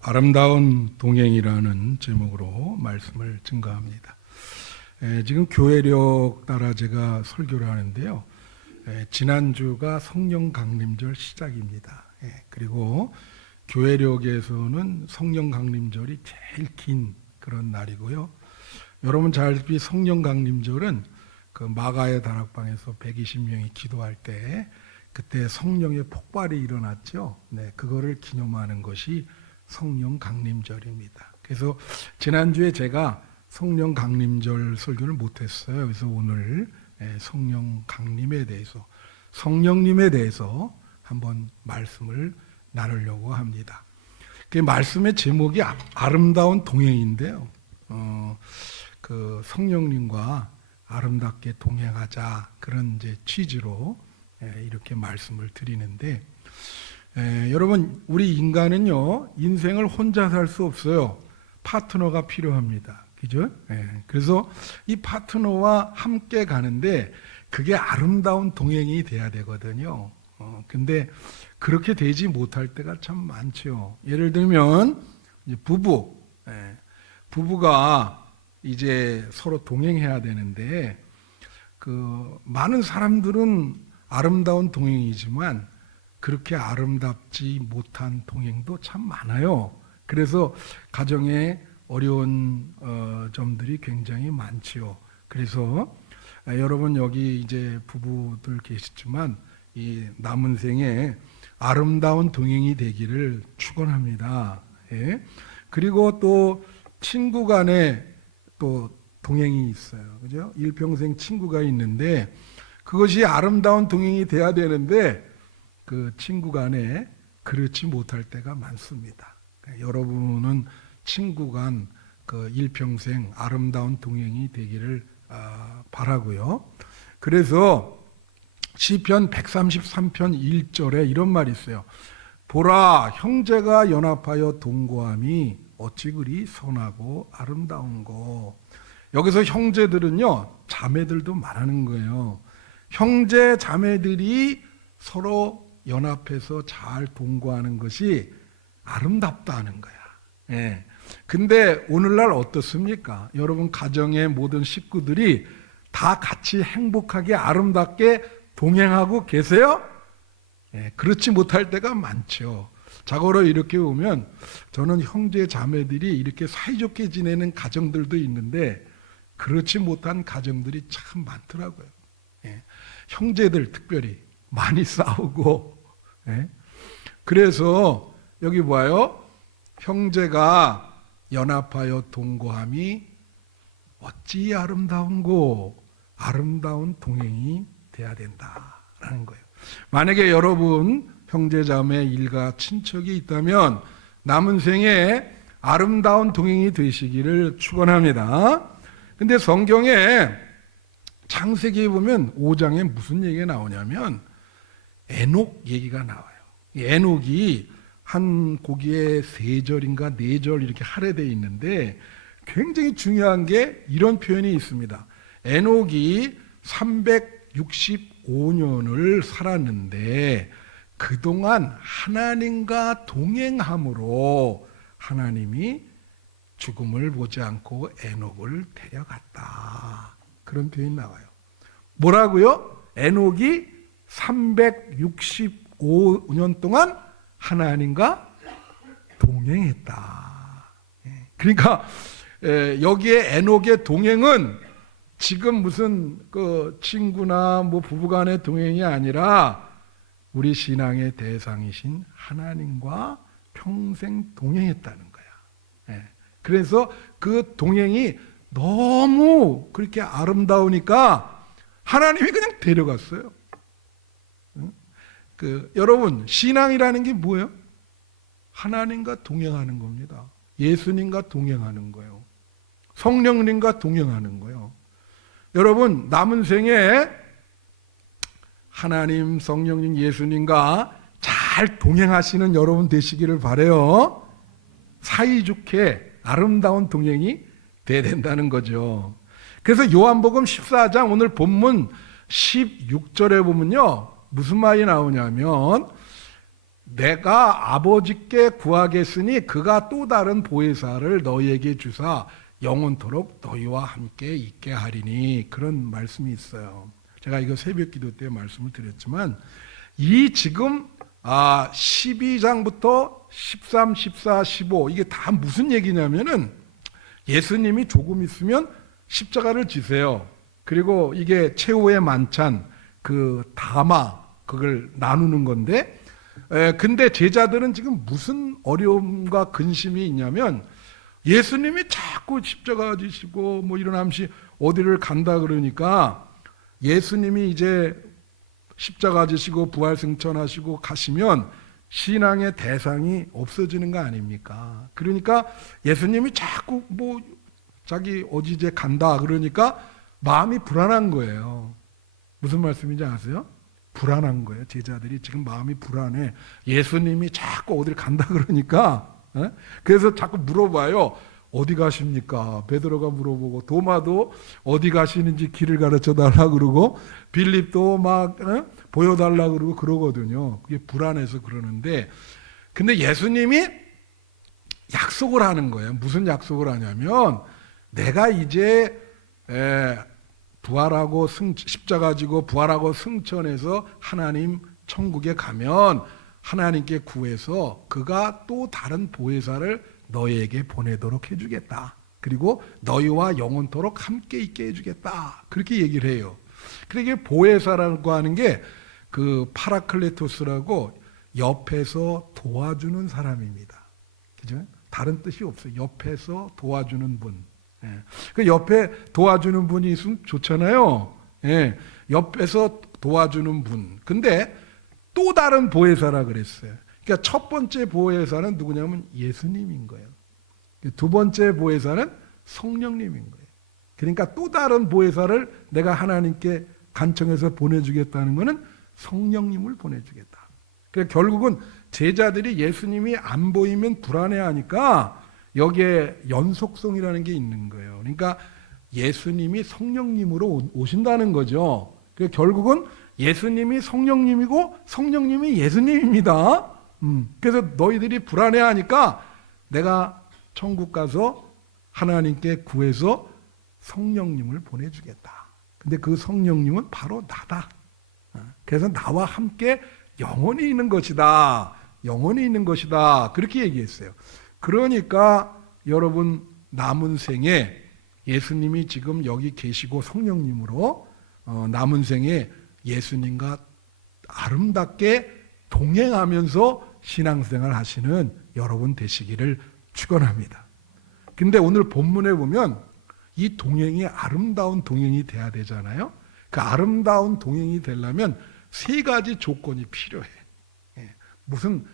아름다운 동행이라는 제목으로 말씀을 증거합니다. 지금 교회력 따라 제가 설교를 하는데요. 지난주가 성령 강림절 시작입니다. 그리고 교회력에서는 성령 강림절이 제일 긴 그런 날이고요. 여러분 잘 알다시피 성령 강림절은 그 마가의 다락방에서 120명이 기도할 때 그때 성령의 폭발이 일어났죠. 그거를 기념하는 것이 성령 강림절입니다. 그래서 지난주에 제가 성령 강림절 설교를 못했어요. 그래서 오늘 성령 강림에 대해서, 성령님에 대해서 한번 말씀을 나누려고 합니다. 그 말씀의 제목이 아름다운 동행인데요. 그 성령님과 아름답게 동행하자, 그런 이제 취지로 이렇게 말씀을 드리는데, 여러분 우리 인간은요 인생을 혼자 살 수 없어요. 파트너가 필요합니다. 그죠? 그래서 이 파트너와 함께 가는데 그게 아름다운 동행이 돼야 되거든요. 근데 그렇게 되지 못할 때가 참 많죠. 예를 들면 이제 부부가 이제 서로 동행해야 되는데 그 많은 사람들은 아름다운 동행이지만 그렇게 아름답지 못한 동행도 참 많아요. 그래서 가정에 어려운 점들이 굉장히 많지요. 그래서 여러분 여기 이제 부부들 계시지만 이 남은 생에 아름다운 동행이 되기를 축원합니다. 그리고 또 친구 간에 또 동행이 있어요. 그죠? 일평생 친구가 있는데 그것이 아름다운 동행이 돼야 되는데 그 친구 간에 그렇지 못할 때가 많습니다. 여러분은 친구 간 그 일평생 아름다운 동행이 되기를 바라고요. 그래서 시편 133편 1절에 이런 말이 있어요. 보라, 형제가 연합하여 동거함이 어찌 그리 선하고 아름다운고. 여기서 형제들은요 자매들도 말하는 거예요. 형제 자매들이 서로 연합해서 잘 동거하는 것이 아름답다는 거야. 근데 오늘날 어떻습니까? 여러분 가정의 모든 식구들이 다 같이 행복하게 아름답게 동행하고 계세요? 그렇지 못할 때가 많죠. 자고로 이렇게 보면 저는 형제 자매들이 이렇게 사이좋게 지내는 가정들도 있는데 그렇지 못한 가정들이 참 많더라고요. 형제들 특별히 많이 싸우고. 그래서 여기 봐요. 형제가 연합하여 동거함이 어찌 아름다운고. 아름다운 동행이 돼야 된다라는 거예요. 만약에 여러분 형제자매 일가 친척이 있다면 남은 생에 아름다운 동행이 되시기를 축원합니다. 근데 성경에 창세기에 보면 5장에 무슨 얘기가 나오냐면 에녹 얘기가 나와요. 에녹이 한 고기에 3절인가 4절 이렇게 할애되어 있는데 굉장히 중요한 게 이런 표현이 있습니다. 에녹이 365년을 살았는데 그동안 하나님과 동행함으로 하나님이 죽음을 보지 않고 에녹을 데려갔다. 그런 표현이 나와요. 뭐라고요? 에녹이 365년 동안 하나님과 동행했다. 그러니까 여기에 에녹의 동행은 지금 무슨 그 친구나 뭐 부부간의 동행이 아니라 우리 신앙의 대상이신 하나님과 평생 동행했다는 거야. 그래서 그 동행이 너무 그렇게 아름다우니까 하나님이 그냥 데려갔어요. 여러분 신앙이라는 게 뭐예요? 하나님과 동행하는 겁니다. 예수님과 동행하는 거예요. 성령님과 동행하는 거예요. 여러분 남은 생에 하나님, 성령님, 예수님과 잘 동행하시는 여러분 되시기를 바라요. 사이좋게 아름다운 동행이 돼야 된다는 거죠. 그래서 요한복음 14장 오늘 본문 16절에 보면요 무슨 말이 나오냐면 내가 아버지께 구하겠으니 그가 또 다른 보혜사를 너희에게 주사 영원토록 너희와 함께 있게 하리니, 그런 말씀이 있어요. 제가 이거 새벽 기도 때 말씀을 드렸지만, 이 지금 12장부터 13, 14, 15 이게 다 무슨 얘기냐면은 예수님이 조금 있으면 십자가를 지세요. 그리고 이게 최후의 만찬, 그 다마, 그걸 나누는 건데, 근데 제자들은 지금 무슨 어려움과 근심이 있냐면, 예수님이 자꾸 십자가 지시고 뭐 일어남시 어디를 간다 그러니까, 예수님이 이제 십자가 지시고 부활승천하시고 가시면 신앙의 대상이 없어지는 거 아닙니까? 그러니까 예수님이 자꾸 뭐 자기 어디 이제 간다 그러니까 마음이 불안한 거예요. 무슨 말씀인지 아세요? 불안한 거예요. 제자들이 지금 마음이 불안해. 예수님이 자꾸 어디를 간다 그러니까. 그래서 자꾸 물어봐요. 어디 가십니까? 베드로가 물어보고, 도마도 어디 가시는지 길을 가르쳐 달라 그러고, 빌립도 막 보여달라 그러고 그러거든요. 그게 불안해서 그러는데, 근데 예수님이 약속을 하는 거예요. 무슨 약속을 하냐면, 내가 이제 부활하고 십자가 지고 부활하고 승천해서 하나님 천국에 가면 하나님께 구해서 그가 또 다른 보혜사를 너희에게 보내도록 해주겠다. 그리고 너희와 영원토록 함께 있게 해주겠다. 그렇게 얘기를 해요. 그러니까 보혜사라고 하는 게 그 파라클레토스라고 옆에서 도와주는 사람입니다. 그죠? 다른 뜻이 없어요. 옆에서 도와주는 분. 그 옆에 도와주는 분이 있으면 좋잖아요. 옆에서 도와주는 분. 근데 또 다른 보혜사라 그랬어요. 그러니까 첫 번째 보혜사는 누구냐면 예수님인 거예요. 두 번째 보혜사는 성령님인 거예요. 그러니까 또 다른 보혜사를 내가 하나님께 간청해서 보내주겠다는 것은 성령님을 보내주겠다. 그러니까 결국은 제자들이 예수님이 안 보이면 불안해하니까 여기에 연속성이라는 게 있는 거예요. 그러니까 예수님이 성령님으로 오신다는 거죠. 그러니까 결국은 예수님이 성령님이고 성령님이 예수님입니다. 그래서 너희들이 불안해하니까 내가 천국 가서 하나님께 구해서 성령님을 보내주겠다. 근데 그 성령님은 바로 나다. 그래서 나와 함께 영원히 있는 것이다. 영원히 있는 것이다. 그렇게 얘기했어요. 그러니까 여러분 남은 생에 예수님이 지금 여기 계시고 성령님으로 남은 생에 예수님과 아름답게 동행하면서 신앙생활 하시는 여러분 되시기를 축원합니다. 근데 오늘 본문에 보면 이 동행이 아름다운 동행이 돼야 되잖아요. 그 아름다운 동행이 되려면 세 가지 조건이 필요해. 무슨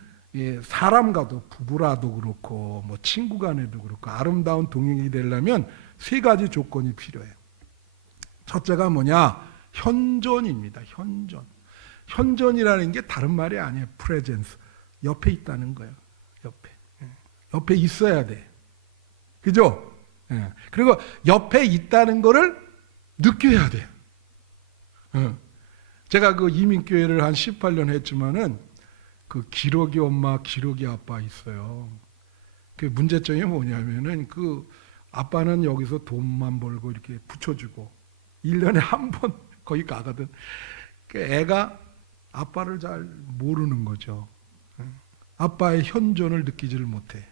사람과도 부부라도 그렇고 뭐 친구 간에도 그렇고 아름다운 동행이 되려면 세 가지 조건이 필요해요. 첫째가 뭐냐? 현존입니다. 현존. 현존이라는 게 다른 말이 아니에요. 프레젠스. 옆에 있다는 거예요. 옆에 있어야 돼. 그죠? 그리고 옆에 있다는 거를 느껴야 돼요. 제가 그 이민교회를 한 18년 했지만은 그 기록이 엄마, 기록이 아빠 있어요. 그 문제점이 뭐냐면은 그 아빠는 여기서 돈만 벌고 이렇게 붙여주고 1년에 한 번 거기 가거든. 그 애가 아빠를 잘 모르는 거죠. 아빠의 현존을 느끼지를 못해.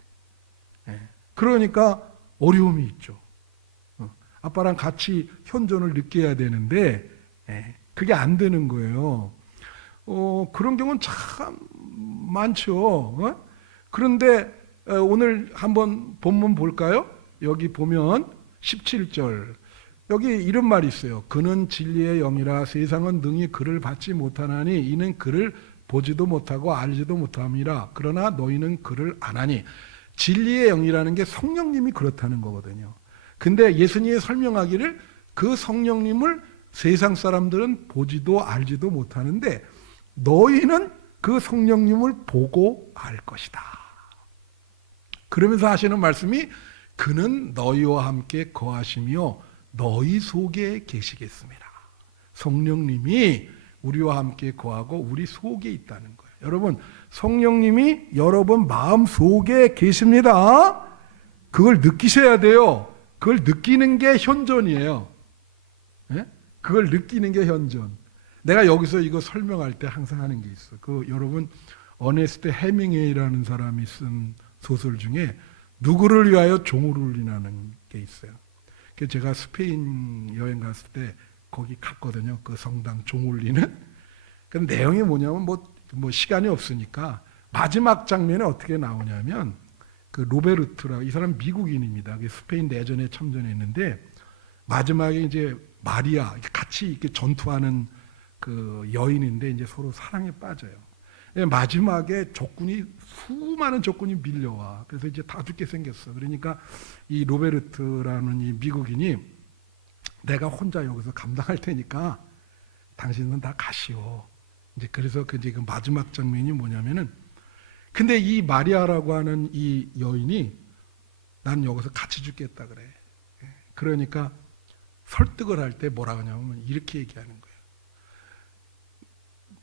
그러니까 어려움이 있죠. 아빠랑 같이 현존을 느껴야 되는데 그게 안 되는 거예요. 그런 경우는 참 많죠. 그런데 오늘 한번 본문 볼까요? 여기 보면 17절 여기 이런 말이 있어요. 그는 진리의 영이라 세상은 능히 그를 받지 못하나니 이는 그를 보지도 못하고 알지도 못함이라. 그러나 너희는 그를 아나니. 진리의 영이라는 게 성령님이 그렇다는 거거든요. 근데 예수님이 설명하기를 그 성령님을 세상 사람들은 보지도 알지도 못하는데 너희는 그 성령님을 보고 알 것이다. 그러면서 하시는 말씀이 그는 너희와 함께 거하시며 너희 속에 계시겠습니다. 성령님이 우리와 함께 거하고 우리 속에 있다는 거예요. 여러분, 성령님이 여러분 마음 속에 계십니다. 그걸 느끼셔야 돼요. 그걸 느끼는 게 현존이에요. 예? 그걸 느끼는 게 현존. 내가 여기서 이거 설명할 때 항상 하는 게 있어. 여러분, 어네스트 해밍웨이라는 사람이 쓴 소설 중에 누구를 위하여 종을 울리라는 게 있어요. 제가 스페인 여행 갔을 때 거기 갔거든요. 그 성당 종 울리는. 그 내용이 뭐냐면 뭐 시간이 없으니까 마지막 장면에 어떻게 나오냐면 그 로베르트라 이 사람 미국인입니다. 스페인 내전에 참전했는데 마지막에 이제 마리아 같이 이렇게 전투하는 그 여인인데 이제 서로 사랑에 빠져요. 마지막에 수많은 적군이 밀려와. 그래서 이제 다 죽게 생겼어. 그러니까 이 로베르트라는 이 미국인이 내가 혼자 여기서 감당할 테니까 당신은 다 가시오. 이제 그래서 그 마지막 장면이 뭐냐면은 근데 이 마리아라고 하는 이 여인이 난 여기서 같이 죽겠다 그래. 그러니까 설득을 할 때 뭐라 하냐면 이렇게 얘기하는 거예요.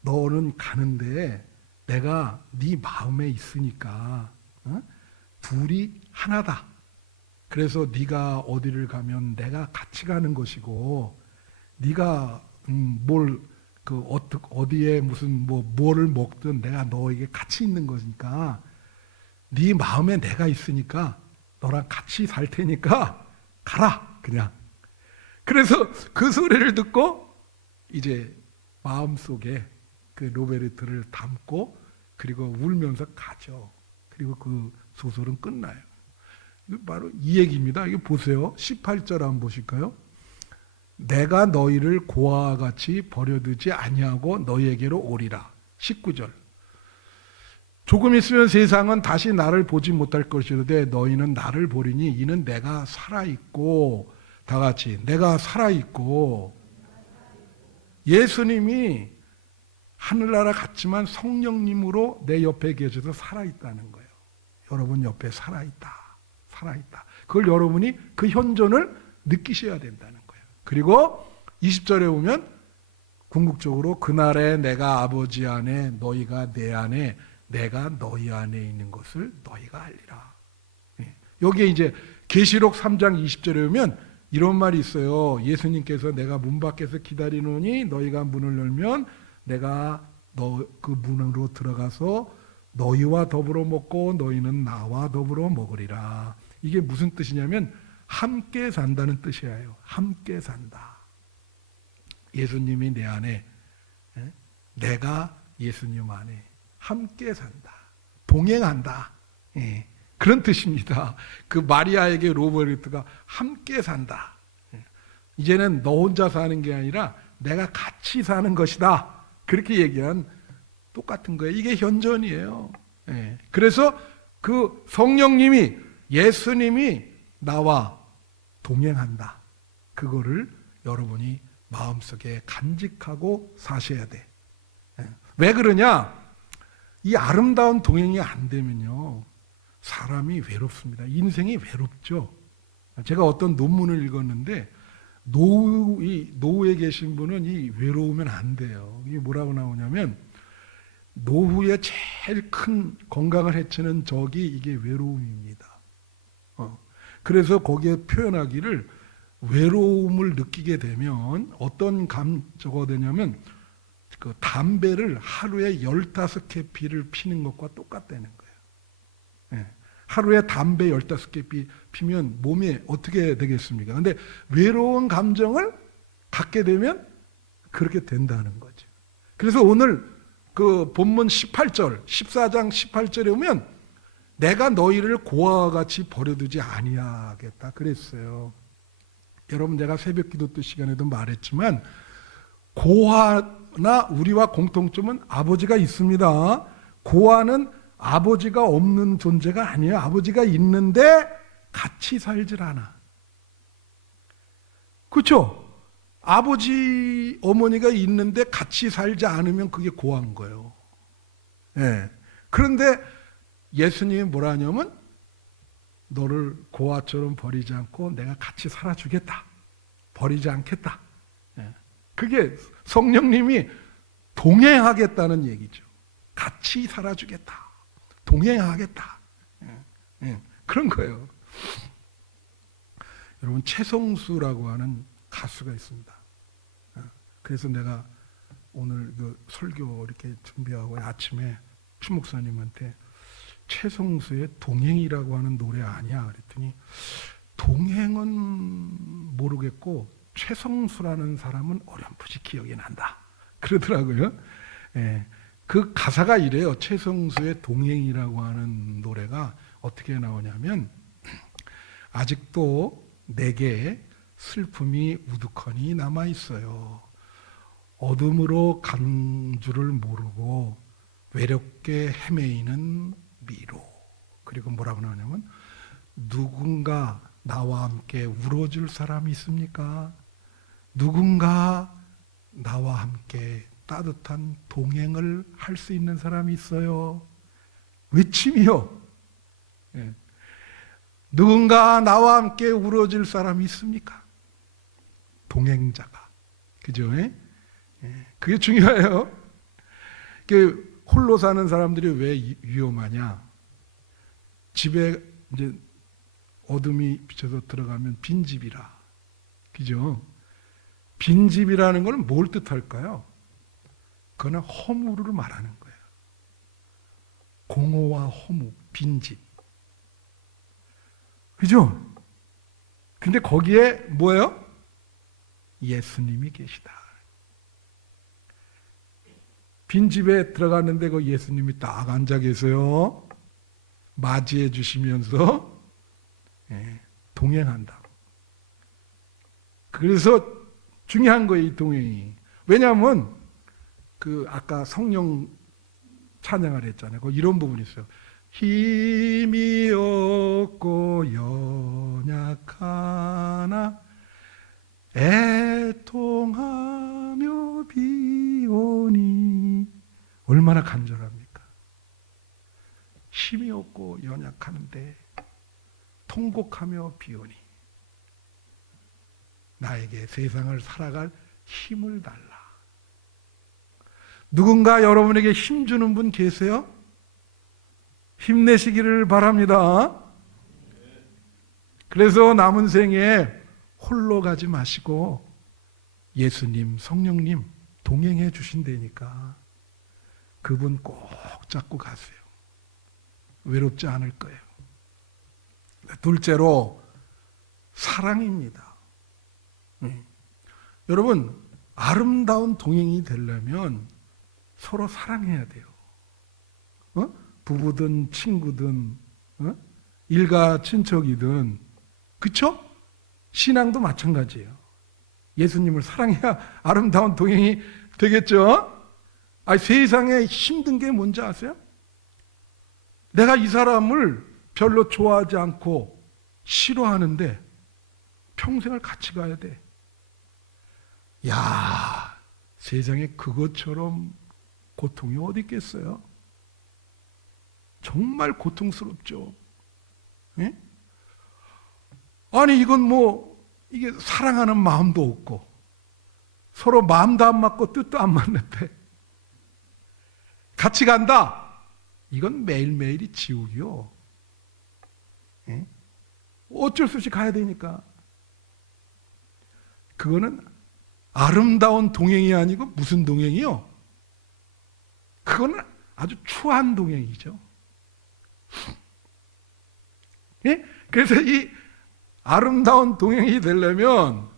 너는 가는데 내가 네 마음에 있으니까 둘이 하나다. 그래서 네가 어디를 가면 내가 같이 가는 것이고 네가 어디에 무슨 뭐를 먹든 내가 너에게 같이 있는 거니까 네 마음에 내가 있으니까 너랑 같이 살 테니까 가라 그냥. 그래서 그 소리를 듣고 이제 마음속에 그 로베르트를 담고 그리고 울면서 가죠. 그리고 그 소설은 끝나요. 이거 바로 이 얘기입니다. 이거 보세요. 18절 한번 보실까요? 내가 너희를 고아와 같이 버려두지 아니하고 너희에게로 오리라. 19절. 조금 있으면 세상은 다시 나를 보지 못할 것이로되 너희는 나를 보리니 이는 내가 살아있고 다 같이 내가 살아있고 예수님이 하늘나라 갔지만 성령님으로 내 옆에 계셔서 살아있다는 거예요. 여러분 옆에 살아있다. 살아있다. 그걸 여러분이 그 현존을 느끼셔야 된다는 거예요. 그리고 20절에 보면 궁극적으로 그날에 내가 아버지 안에 너희가 내 안에 내가 너희 안에 있는 것을 너희가 알리라. 여기에 이제 계시록 3장 20절에 보면 이런 말이 있어요. 예수님께서 내가 문 밖에서 기다리노니 너희가 문을 열면 내가 그 문으로 들어가서 너희와 더불어 먹고 너희는 나와 더불어 먹으리라. 이게 무슨 뜻이냐면 함께 산다는 뜻이에요. 함께 산다. 예수님이 내 안에 내가 예수님 안에 함께 산다. 동행한다. 그런 뜻입니다. 그 마리아에게 로베르트가 함께 산다. 이제는 너 혼자 사는 게 아니라 내가 같이 사는 것이다. 그렇게 얘기한 똑같은 거예요. 이게 현존이에요. 그래서 그 성령님이 예수님이 나와 동행한다. 그거를 여러분이 마음속에 간직하고 사셔야 돼. 왜 그러냐? 이 아름다운 동행이 안 되면요. 사람이 외롭습니다. 인생이 외롭죠. 제가 어떤 논문을 읽었는데 노후에 계신 분은 이 외로우면 안 돼요. 이게 뭐라고 나오냐면 노후에 제일 큰 건강을 해치는 적이 이게 외로움입니다. 그래서 거기에 표현하기를 외로움을 느끼게 되면 어떤 감정이 되냐면 그 담배를 하루에 15개 피를 피는 것과 똑같다는 거예요. 하루에 담배 15개 피면 몸이 어떻게 되겠습니까? 근데 외로운 감정을 갖게 되면 그렇게 된다는 거죠. 그래서 오늘 그 본문 18절, 14장 18절에 보면 내가 너희를 고아와 같이 버려두지 아니하겠다 그랬어요. 여러분 내가 새벽 기도 때 시간에도 말했지만 고아나 우리와 공통점은 아버지가 있습니다. 고아는 아버지가 없는 존재가 아니에요. 아버지가 있는데 같이 살질 않아. 그렇죠? 아버지, 어머니가 있는데 같이 살지 않으면 그게 고아인 거예요. 그런데 예수님이 뭐라 하냐면 너를 고아처럼 버리지 않고 내가 같이 살아주겠다. 버리지 않겠다. 그게 성령님이 동행하겠다는 얘기죠. 같이 살아주겠다. 동행하겠다. 그런 거예요. 여러분, 최성수라고 하는 가수가 있습니다. 그래서 내가 오늘 그 설교 이렇게 준비하고 아침에 추 목사님한테 최성수의 동행이라고 하는 노래 아니야? 그랬더니 동행은 모르겠고 최성수라는 사람은 어렴풋이 기억이 난다. 그러더라고요. 그 가사가 이래요. 최성수의 동행이라고 하는 노래가 어떻게 나오냐면, 아직도 내게 슬픔이 우두커니 남아있어요. 어둠으로 간 줄을 모르고 외롭게 헤매이는 미로. 그리고 뭐라고 나오냐면, 누군가 나와 함께 울어줄 사람이 있습니까? 누군가 나와 함께 따뜻한 동행을 할 수 있는 사람이 있어요. 외침이요. 누군가 나와 함께 울어줄 사람이 있습니까? 동행자가. 그죠? 그게 중요해요. 홀로 사는 사람들이 왜 위험하냐? 집에 이제 어둠이 비쳐서 들어가면 빈집이라. 그죠? 빈집이라는 건 뭘 뜻할까요? 그거는 허무를 말하는 거예요. 공허와 허무, 빈집. 그죠? 근데 거기에 뭐예요? 예수님이 계시다. 빈집에 들어갔는데 그 예수님이 딱 앉아 계세요. 맞이해 주시면서 동행한다. 그래서 중요한 거예요, 이 동행이. 왜냐하면 그 아까 성령 찬양을 했잖아요. 이런 부분이 있어요. 힘이 없고 연약하나 애통하며 비오니. 얼마나 간절합니까? 힘이 없고 연약하는데 통곡하며 비오니 나에게 세상을 살아갈 힘을 달라. 누군가 여러분에게 힘주는 분 계세요? 힘내시기를 바랍니다. 그래서 남은 생에 홀로 가지 마시고 예수님, 성령님 동행해 주신다니까 그분 꼭 잡고 가세요. 외롭지 않을 거예요. 둘째로 사랑입니다. 여러분, 아름다운 동행이 되려면 서로 사랑해야 돼요. 부부든 친구든 일가 친척이든, 그쵸? 신앙도 마찬가지예요. 예수님을 사랑해야 아름다운 동행이 되겠죠? 세상에 힘든 게 뭔지 아세요? 내가 이 사람을 별로 좋아하지 않고 싫어하는데 평생을 같이 가야 돼. 야, 세상에 그것처럼 고통이 어디 있겠어요? 정말 고통스럽죠. 예? 아니 이건 이게 사랑하는 마음도 없고 서로 마음도 안 맞고 뜻도 안 맞는데 같이 간다. 이건 매일매일이 지옥이요. 예? 어쩔 수 없이 가야 되니까. 그거는 아름다운 동행이 아니고 무슨 동행이요? 그거는 아주 추한 동행이죠. 예? 그래서 이 아름다운 동행이 되려면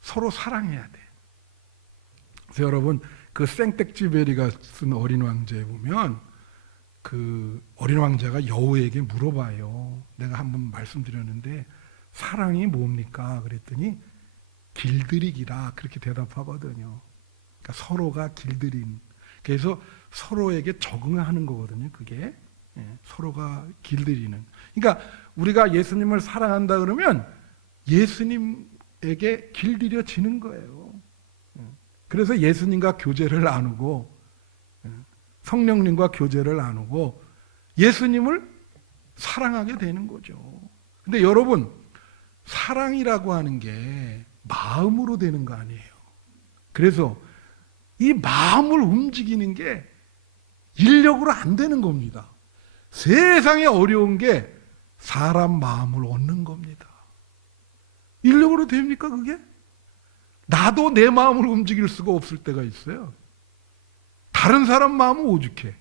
서로 사랑해야 돼. 그래서 여러분, 그 생텍쥐베리가 쓴 어린 왕자에 보면 그 어린 왕자가 여우에게 물어봐요. 내가 한번 말씀드렸는데 사랑이 뭡니까? 그랬더니 길들이기라 그렇게 대답하거든요. 그러니까 서로가 길들인. 그래서 서로에게 적응하는 거거든요. 그게 서로가 길들이는. 그러니까 우리가 예수님을 사랑한다 그러면 예수님에게 길들여지는 거예요. 그래서 예수님과 교제를 나누고 성령님과 교제를 나누고 예수님을 사랑하게 되는 거죠. 근데 여러분, 사랑이라고 하는 게 마음으로 되는 거 아니에요. 그래서 이 마음을 움직이는 게 인력으로 안 되는 겁니다. 세상에 어려운 게 사람 마음을 얻는 겁니다. 인력으로 됩니까 그게? 나도 내 마음을 움직일 수가 없을 때가 있어요. 다른 사람 마음은 오죽해.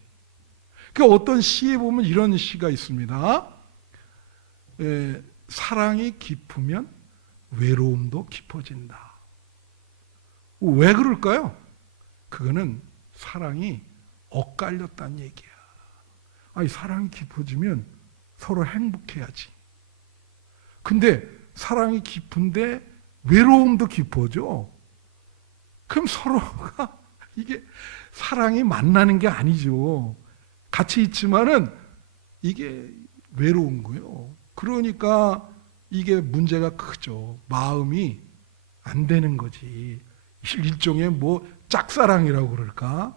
그러니까 어떤 시에 보면 이런 시가 있습니다. 사랑이 깊으면 외로움도 깊어진다. 왜 그럴까요? 그거는 사랑이 엇갈렸다는 얘기야. 아니, 사랑이 깊어지면 서로 행복해야지. 근데 사랑이 깊은데 외로움도 깊어져. 그럼 서로가 이게 사랑이 만나는 게 아니죠. 같이 있지만은 이게 외로운 거예요. 그러니까 이게 문제가 크죠. 마음이 안 되는 거지. 일종의 뭐 짝사랑이라고 그럴까?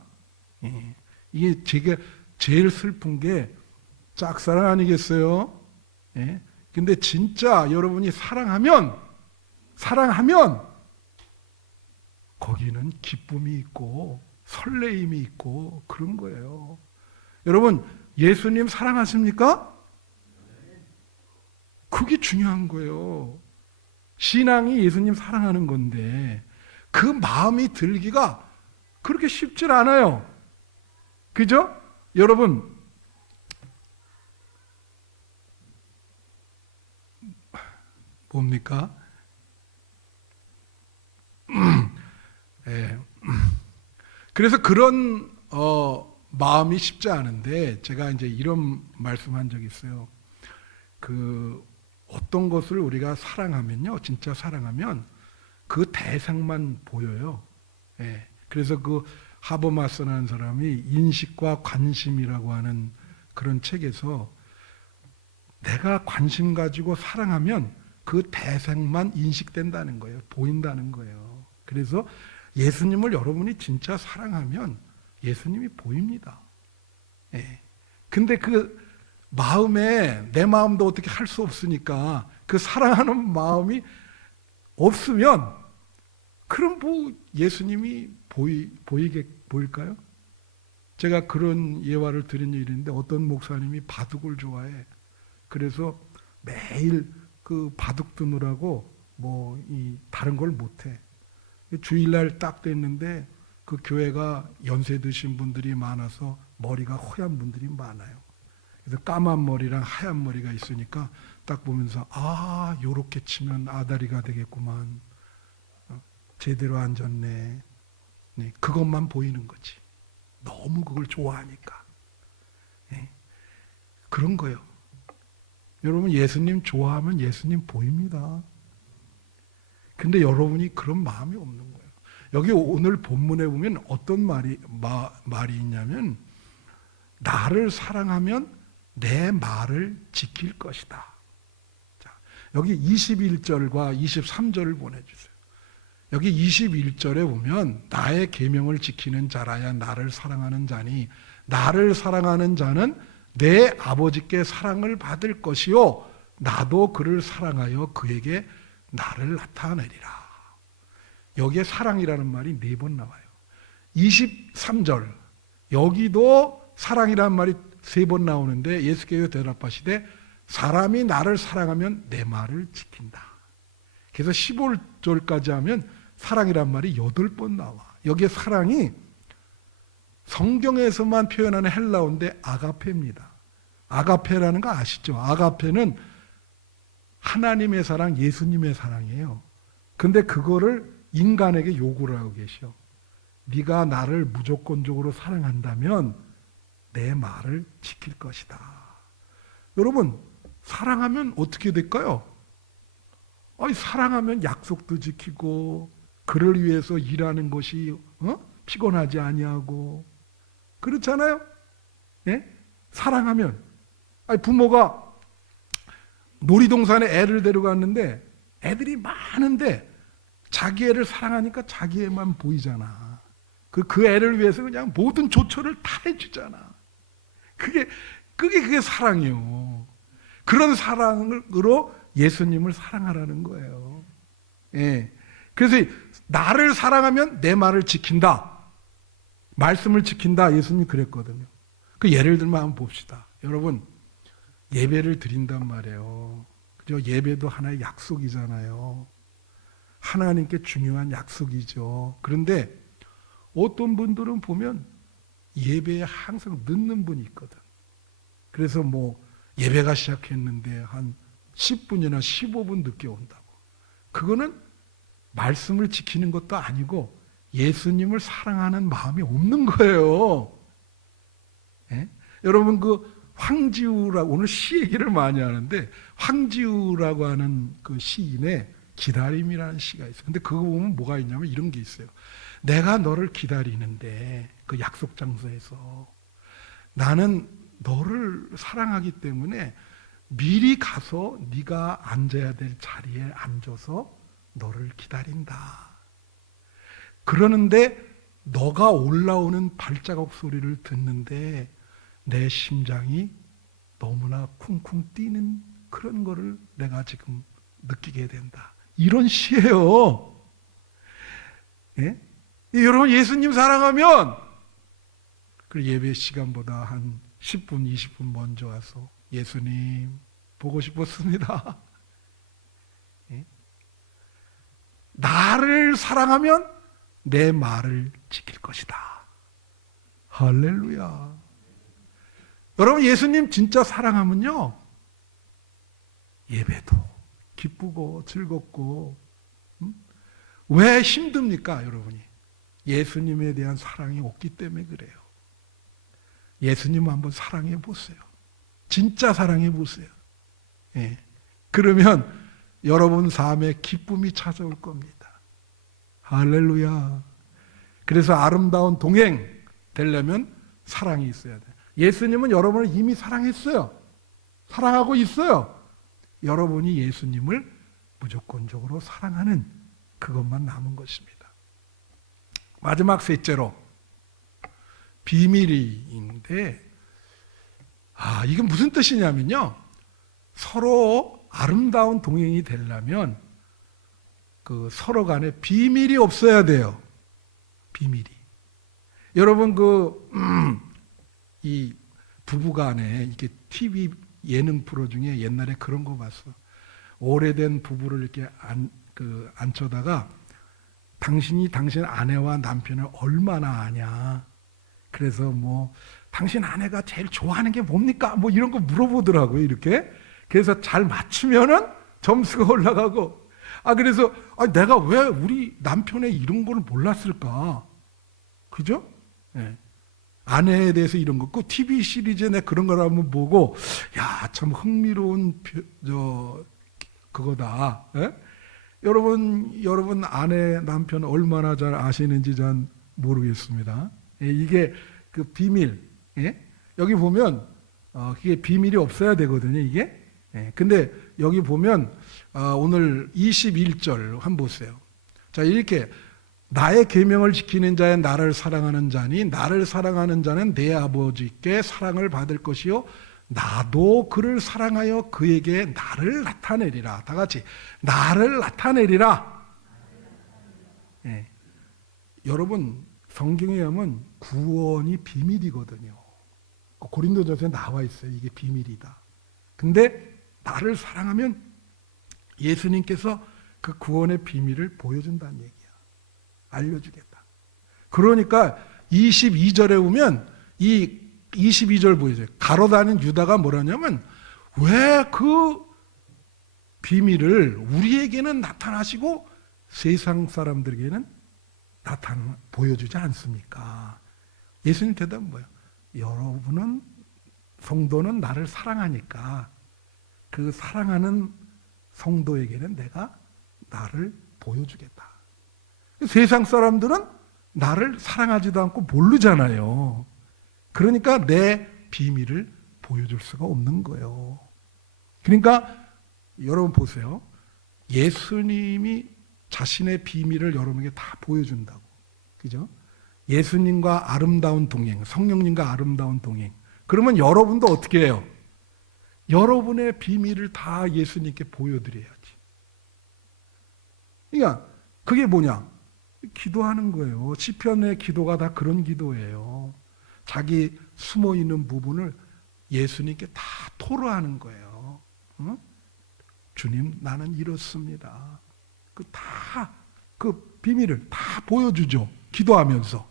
예. 이게 제가 제일 슬픈 게 짝사랑 아니겠어요? 예. 근데 진짜 여러분이 사랑하면 거기는 기쁨이 있고 설레임이 있고 그런 거예요. 여러분, 예수님 사랑하십니까? 그게 중요한 거예요. 신앙이 예수님 사랑하는 건데 그 마음이 들기가 그렇게 쉽질 않아요. 그죠? 여러분, 뭡니까? 예. 그래서 그런 마음이 쉽지 않은데 제가 이제 이런 말씀한 적이 있어요. 그 어떤 것을 우리가 사랑하면요, 진짜 사랑하면 그 대상만 보여요. 예. 그래서 그 하버마스라는 사람이 인식과 관심이라고 하는 그런 책에서 내가 관심 가지고 사랑하면 그 대상만 인식된다는 거예요. 보인다는 거예요. 그래서 예수님을 여러분이 진짜 사랑하면 예수님이 보입니다. 예. 근데 그 마음에 내 마음도 어떻게 할 수 없으니까 그 사랑하는 마음이 없으면 그럼 뭐 예수님이 보일까요? 제가 그런 예화를 드린 일이 있는데 어떤 목사님이 바둑을 좋아해. 그래서 매일 그 바둑 두느라고 뭐 이 다른 걸 못해. 주일날 딱 됐는데 그 교회가 연세 드신 분들이 많아서 머리가 허연 분들이 많아요. 그래서 까만 머리랑 하얀 머리가 있으니까 딱 보면서 아, 요렇게 치면 아다리가 되겠구만. 제대로 앉았네. 네, 그것만 보이는 거지. 너무 그걸 좋아하니까. 네, 그런 거예요. 여러분, 예수님 좋아하면 예수님 보입니다. 근데 여러분이 그런 마음이 없는 거예요. 여기 오늘 본문에 보면 어떤 말이 있냐면 나를 사랑하면 내 말을 지킬 것이다. 자, 여기 21절과 23절을 보내주세요. 여기 21절에 보면 나의 계명을 지키는 자라야 나를 사랑하는 자니 나를 사랑하는 자는 내 아버지께 사랑을 받을 것이요 나도 그를 사랑하여 그에게 나를 나타내리라. 여기에 사랑이라는 말이 4번 나와요. 23절 여기도 사랑이라는 말이 3번 나오는데 예수께서 대답하시되 사람이 나를 사랑하면 내 말을 지킨다. 그래서 15절까지 하면 사랑이란 말이 8번 나와. 여기에 사랑이 성경에서만 표현하는 헬라어인데 아가페입니다. 아가페라는 거 아시죠? 아가페는 하나님의 사랑, 예수님의 사랑이에요. 근데 그거를 인간에게 요구를 하고 계셔. 네가 나를 무조건적으로 사랑한다면 내 말을 지킬 것이다. 여러분, 사랑하면 어떻게 될까요? 아니, 사랑하면 약속도 지키고 그를 위해서 일하는 것이 피곤하지 아니하고 그렇잖아요. 예? 사랑하면 아니, 부모가 놀이동산에 애를 데려갔는데 애들이 많은데 자기 애를 사랑하니까 자기 애만 보이잖아. 그 애를 위해서 그냥 모든 조처를 다 해주잖아. 그게 사랑이요. 그런 사랑으로 예수님을 사랑하라는 거예요. 예. 그래서 나를 사랑하면 내 말을 지킨다. 말씀을 지킨다. 예수님이 그랬거든요. 그 예를 들면 한번 봅시다. 여러분, 예배를 드린단 말이에요. 그죠? 예배도 하나의 약속이잖아요. 하나님께 중요한 약속이죠. 그런데 어떤 분들은 보면 예배에 항상 늦는 분이 있거든. 그래서 뭐 예배가 시작했는데 한 10분이나 15분 늦게 온다고. 그거는 말씀을 지키는 것도 아니고 예수님을 사랑하는 마음이 없는 거예요. 예? 여러분 그 황지우라고 오늘 시 얘기를 많이 하는데 황지우라고 하는 그 시인의 기다림이라는 시가 있어요. 근데 그거 보면 뭐가 있냐면 이런 게 있어요. 내가 너를 기다리는데 그 약속 장소에서 나는 너를 사랑하기 때문에 미리 가서 네가 앉아야 될 자리에 앉아서 너를 기다린다. 그러는데 너가 올라오는 발자국 소리를 듣는데 내 심장이 너무나 쿵쿵 뛰는 그런 거를 내가 지금 느끼게 된다. 이런 시예요. 예? 여러분 예수님 사랑하면 그 예배 시간보다 한 10분, 20분 먼저 와서 예수님 보고 싶었습니다. 예? 나를 사랑하면 내 말을 지킬 것이다. 할렐루야. 여러분 예수님 진짜 사랑하면요 예배도 기쁘고 즐겁고 왜 힘듭니까 여러분이? 예수님에 대한 사랑이 없기 때문에 그래요. 예수님 한번 사랑해 보세요. 진짜 사랑해 보세요. 예. 그러면 여러분 삶에 기쁨이 찾아올 겁니다. 할렐루야. 그래서 아름다운 동행 되려면 사랑이 있어야 돼요. 예수님은 여러분을 이미 사랑했어요. 사랑하고 있어요. 여러분이 예수님을 무조건적으로 사랑하는 그것만 남은 것입니다. 마지막 셋째로 비밀인데 이건 무슨 뜻이냐면요. 서로 아름다운 동행이 되려면 그 서로 간에 비밀이 없어야 돼요. 비밀이. 여러분 이 부부간에 이렇게 TV 예능 프로 중에 옛날에 그런 거 봤어. 오래된 부부를 이렇게 앉혀다가 당신이 당신 아내와 남편을 얼마나 아냐. 그래서 뭐 당신 아내가 제일 좋아하는 게 뭡니까? 뭐 이런 거 물어보더라고요. 이렇게. 그래서 잘 맞추면은 점수가 올라가고. 그래서 내가 왜 우리 남편의 이런 걸 몰랐을까? 그죠? 네. 아내에 대해서 이런 거, 그 TV 시리즈에 내 그런 걸 한번 보고, 야, 참 흥미로운, 그거다. 예? 여러분 아내, 남편 얼마나 잘 아시는지 전 모르겠습니다. 예, 이게 그 비밀, 예? 여기 보면, 그게 비밀이 없어야 되거든요, 이게. 예, 근데 여기 보면, 오늘 21절 한번 보세요. 자, 이렇게, 나의 계명을 지키는 자의 나를 사랑하는 자니 나를 사랑하는 자는 내 아버지께 사랑을 받을 것이요 나도 그를 사랑하여 그에게 나를 나타내리라. 다 같이 나를 나타내리라. 예. 여러분 성경에 보면 구원이 비밀이거든요. 고린도전서에 나와 있어요. 이게 비밀이다. 근데 나를 사랑하면 예수님께서 그 구원의 비밀을 보여준다는 얘기야. 알려주겠다. 그러니까 22절에 보면 이 22절 보이죠. 가로다니는 유다가 뭐라냐면 왜 그 비밀을 우리에게는 나타나시고 세상 사람들에게는 보여주지 않습니까? 예수님 대답은 뭐예요? 여러분은 성도는 나를 사랑하니까 그 사랑하는 성도에게는 내가 나를 보여주겠다. 세상 사람들은 나를 사랑하지도 않고 모르잖아요. 그러니까 내 비밀을 보여줄 수가 없는 거예요. 그러니까 여러분 보세요. 예수님이 자신의 비밀을 여러분에게 다 보여준다고. 그죠? 예수님과 아름다운 동행, 성령님과 아름다운 동행. 그러면 여러분도 어떻게 해요? 여러분의 비밀을 다 예수님께 보여드려야지. 그러니까 그게 뭐냐? 기도하는 거예요. 시편의 기도가 다 그런 기도예요. 자기 숨어 있는 부분을 예수님께 다 토로하는 거예요. 어? 주님, 나는 이렇습니다. 그 비밀을 다 보여주죠. 기도하면서.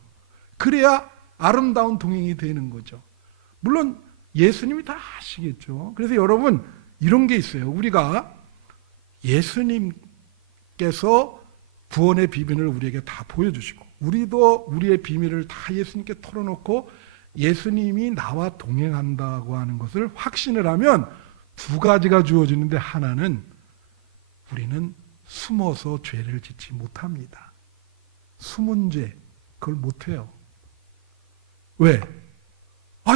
그래야 아름다운 동행이 되는 거죠. 물론 예수님이 다 아시겠죠. 그래서 여러분, 이런 게 있어요. 우리가 예수님께서 구원의 비밀을 우리에게 다 보여주시고, 우리도 우리의 비밀을 다 예수님께 털어놓고 예수님이 나와 동행한다고 하는 것을 확신을 하면 두 가지가 주어지는데, 하나는 우리는 숨어서 죄를 짓지 못합니다. 숨은 죄, 그걸 못해요. 왜?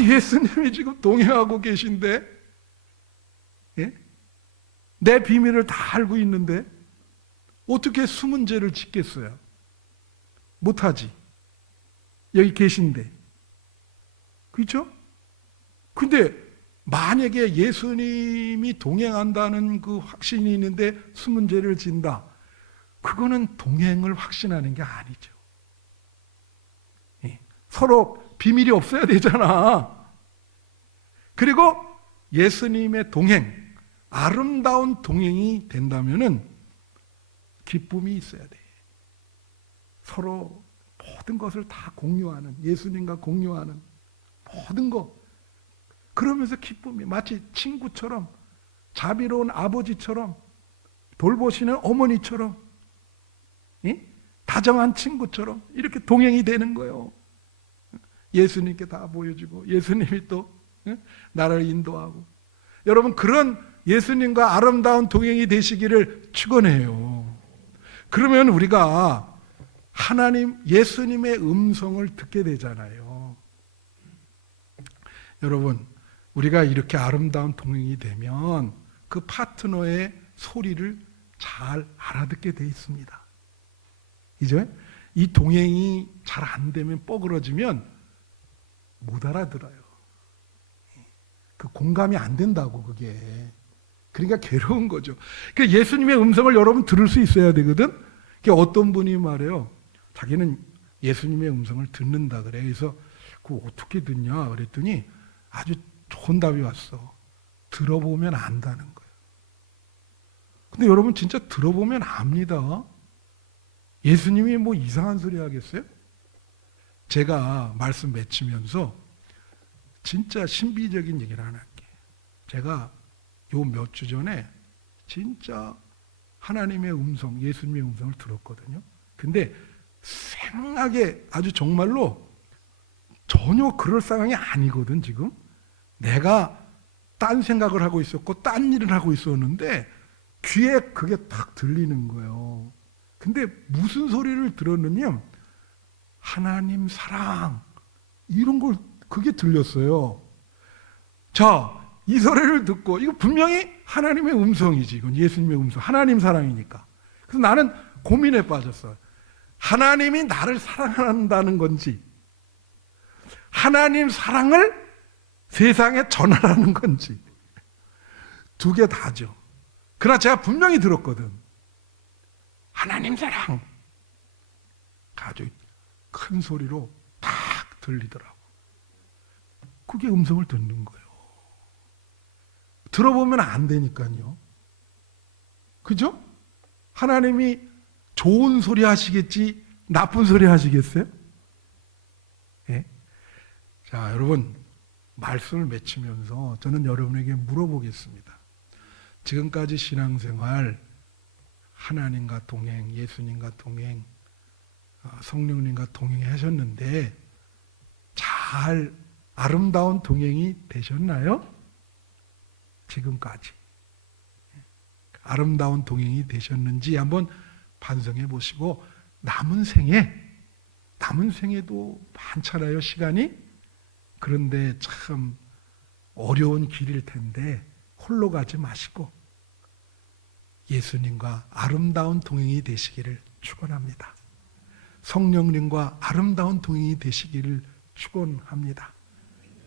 예수님이 지금 동행하고 계신데, 예? 내 비밀을 다 알고 있는데 어떻게 숨은 죄를 짓겠어요? 못하지. 여기 계신데. 그렇죠? 근데 만약에 예수님이 동행한다는 그 확신이 있는데 숨은 죄를 진다. 그거는 동행을 확신하는 게 아니죠. 서로 비밀이 없어야 되잖아. 그리고 예수님의 동행, 아름다운 동행이 된다면은 기쁨이 있어야 돼. 서로 모든 것을 다 공유하는, 예수님과 공유하는 모든 것. 그러면서 기쁨이, 마치 친구처럼, 자비로운 아버지처럼, 돌보시는 어머니처럼, 다정한 친구처럼 이렇게 동행이 되는 거예요. 예수님께 다 보여주고 예수님이 또 나를 인도하고. 여러분, 그런 예수님과 아름다운 동행이 되시기를 축원해요. 그러면 우리가 하나님, 예수님의 음성을 듣게 되잖아요. 여러분, 우리가 이렇게 아름다운 동행이 되면 그 파트너의 소리를 잘 알아듣게 돼 있습니다. 이제 이 동행이 잘 안 되면, 뻐그러지면 못 알아들어요. 그 공감이 안 된다고, 그게. 그러니까 괴로운 거죠. 그러니까 예수님의 음성을 여러분 들을 수 있어야 되거든. 그러니까 어떤 분이 말해요. 자기는 예수님의 음성을 듣는다 그래. 그래서 그거 어떻게 듣냐 그랬더니 아주 좋은 답이 왔어. 들어보면 안다는 거예요. 근데 여러분, 진짜 들어보면 압니다. 예수님이 뭐 이상한 소리 하겠어요? 제가 말씀 맺히면서 진짜 신비적인 얘기를 하나 할게요. 제가 요 몇 주 전에 진짜 하나님의 음성, 예수님의 음성을 들었거든요. 근데 생각에 아주 정말로 전혀 그럴 상황이 아니거든, 지금. 내가 딴 생각을 하고 있었고 딴 일을 하고 있었는데 귀에 그게 딱 들리는 거예요. 근데 무슨 소리를 들었느냐, 하나님 사랑, 이런 걸, 그게 들렸어요. 자, 이 소리를 듣고, 이거 분명히 하나님의 음성이지. 이건 예수님의 음성, 하나님 사랑이니까. 그래서 나는 고민에 빠졌어요. 하나님이 나를 사랑한다는 건지, 하나님 사랑을 세상에 전하라는 건지, 두 개 다죠. 그러나 제가 분명히 들었거든. 하나님 사랑. 아주 큰 소리로 딱 들리더라고. 그게 음성을 듣는 거예요. 들어보면 안 되니까요. 그죠? 하나님이 좋은 소리 하시겠지 나쁜 소리 하시겠어요? 예? 자, 여러분, 말씀을 맺히면서 저는 여러분에게 물어보겠습니다. 지금까지 신앙생활, 하나님과 동행, 예수님과 동행, 성령님과 동행하셨는데 잘 아름다운 동행이 되셨나요? 지금까지 아름다운 동행이 되셨는지 한번 반성해 보시고, 남은 생에도 많잖아요, 시간이. 그런데 참 어려운 길일 텐데 홀로 가지 마시고 예수님과 아름다운 동행이 되시기를 축원합니다. 성령님과 아름다운 동행이 되시기를 축원합니다.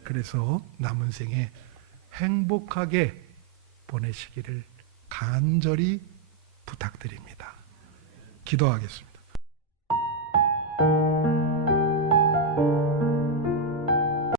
그래서 남은 생에 행복하게 보내시기를 간절히 부탁드립니다. 기도하겠습니다.